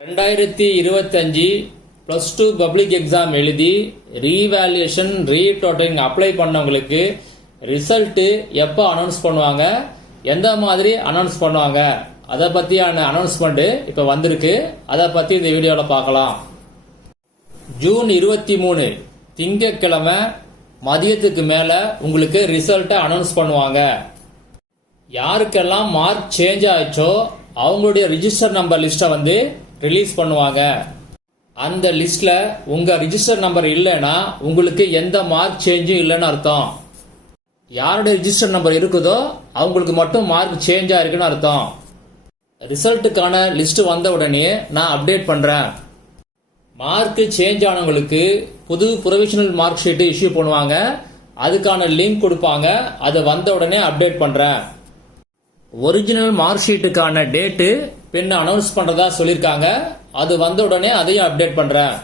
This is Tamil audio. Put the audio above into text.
2025 +2 பப்ளிக் எக்ஸாம் எழுதி ரீவேல்யூஷன் ரீடோட்டலிங் அப்ளை பண்ணவங்களுக்கு ரிசல்ட் எப்போ அனௌன்ஸ் பண்ணுவாங்க, எந்த மாதிரி அனௌன்ஸ் பண்ணுவாங்க, அதை பற்றியான அனௌன்ஸ்மெண்ட் இப்போ வந்திருக்கு. அதை பற்றி இந்த வீடியோவில் பார்க்கலாம். ஜூன் 23 திங்கட்கிழமை மதியத்துக்கு மேலே உங்களுக்கு ரிசல்ட்டை அனௌன்ஸ் பண்ணுவாங்க. யாருக்கெல்லாம் மார்க் சேஞ்ச் ஆயிடுச்சோ அவங்களுடைய ரிஜிஸ்டர் நம்பர் லிஸ்ட்டை ரிலீஸ் பண்ணுவாங்க. அந்த லிஸ்ட்ல உங்க ரிஜிஸ்டர் நம்பர் இல்லைன்னா உங்களுக்கு எந்த மார்க் சேஞ்சும் இல்லைன்னு அர்த்தம். யாருடைய ரிஜிஸ்டர் நம்பர் இருக்குதோ அவங்களுக்கு மட்டும் மார்க் சேஞ்ச் ஆயிருக்குன்னு அர்த்தம். ரிசல்ட்டுக்கான லிஸ்ட் வந்த உடனே நான் அப்டேட் பண்றேன். மார்க் சேஞ்ச் ஆனவங்களுக்கு புது ப்ரொவிஷனல் மார்க் ஷீட் இஷ்யூ பண்ணுவாங்க. அதுக்கான லிங்க் கொடுப்பாங்க. அது வந்த உடனே அப்டேட் பண்றேன். ஒரிஜினல் மார்க் ஷீட்டுக்கான டேட்டு பின்ன அனௌன்ஸ் பண்றதா சொல்லியிருக்காங்க. அது வந்த உடனே அதையும் அப்டேட் பண்றேன்.